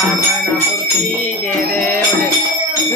I'm gonna put you there.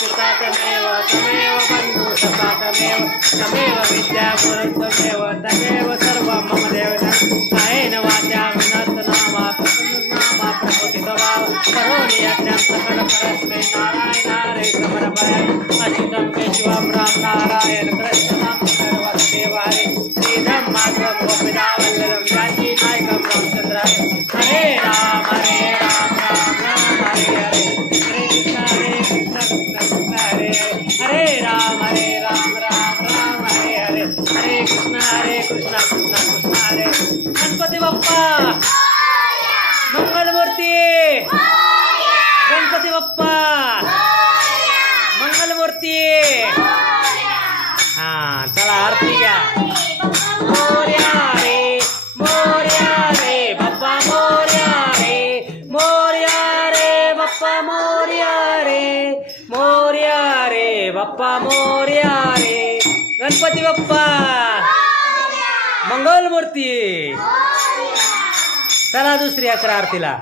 सुतातमेव तमेव बन्धु सतातमेव तमेव विद्यापुरत्वमेव तमेव सर्वं मम देवता कायेन वाचा राम नारायण कृष्ण। कृष्ण हरे कृष्ण कृष्ण गणपती बाप्पा मंगलमूर्ती. गणपती बाप्पा मंगलमूर्ती. हा चला आरती घ्या. मोर्या रे मोर्या रे बाप्पा मोर्या रे मोर्या रे बाप्पा मोर्या रे मोर्या रे बाप्पा मोर्या रे. गणपती बाप्पा मंगलमूर्ती. चला दुसरी अकरा आरतीला.